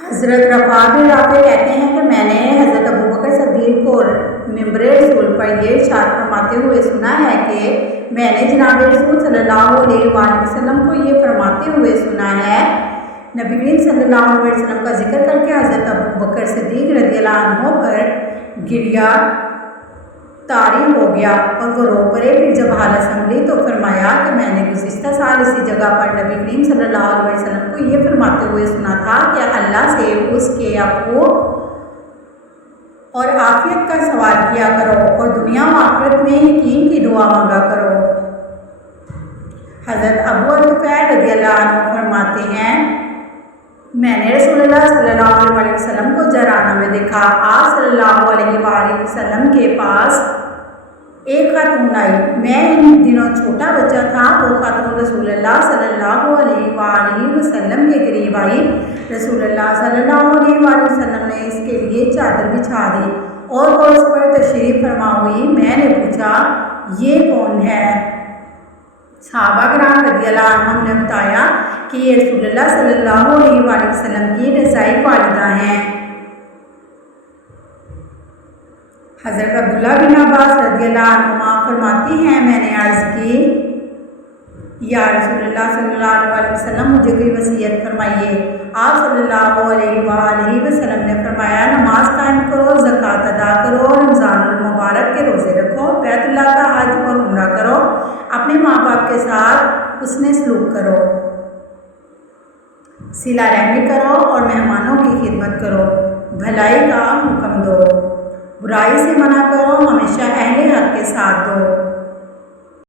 حضرت رفاع بن رافع کہتے ہیں کہ میں نے حضرت ابوبکر صدیق کو ممبر رسول پر یہ ارشاد فرماتے ہوئے سنا ہے کہ میں نے جناب رسول صلی اللہ علیہ وآلہ وسلم کو یہ فرماتے ہوئے سنا ہے۔ نبی کریم صلی اللہ علیہ وسلم کا ذکر کر کے حضرت ابوبکر صدیق رضی اللہ عنہ پر گریا طاری ہو گیا اور وہ رو پڑے۔ پھر جب حالت سنبھلی تو فرمایا کہ میں نے گزشتہ سال اسی جگہ پر نبی کریم صلی اللہ علیہ وسلم کو یہ فرماتے ہوئے سنا تھا کہ اللہ سے اس کے عفو اور عافیت کا سوال کیا کرو اور دنیا و آخرت میں یقین کی دعا مانگا کرو۔ حضرت ابو طفیل رضی اللہ عنہ فرماتے ہیں میں نے رسول اللہ صلی اللہ علیہ وسلم کو جرانہ میں دیکھا۔ آپ صلی اللہ علیہ وآلہ وسلم کے پاس ایک خاتون آئی۔ میں ان دنوں چھوٹا بچہ تھا۔ وہ خاتون رسول اللہ صلی اللہ علیہ وآلہ وسلم کے قریب آئی۔ رسول اللہ صلی اللہ علیہ وآلہ وسلم نے اس کے لیے چادر بچھا دی اور وہ اس پر تشریف فرما ہوئی۔ میں نے پوچھا یہ کون ہے؟ صحابہ کرام رضی اللہ عنہم نے بتایا کہ یہ رسول اللہ صلی اللہ علیہ وآلہ وسلم کی رضائی والدہ ہیں۔ حضرت عبداللہ بن عباس رضی اللہ عنہما فرماتی ہیں میں نے عرض کی یا رسول اللہ صلی اللہ علیہ وسلم مجھے کوئی وصیت فرمائیے۔ آپ صلی اللہ علیہ وآلہ وسلم نے فرمایا نماز قائم کرو، زکوٰۃ ادا کرو، رمضان المبارک کے روزے رکھو، بیت اللہ کا حج اور عمرہ کرو، اپنے ماں باپ کے ساتھ حسن سلوک کرو، صلہ رحمی کرو اور مہمانوں کی خدمت کرو، بھلائی کا حکم دو، برائی سے منع کرو، ہمیشہ اہل حق کے ساتھ دو۔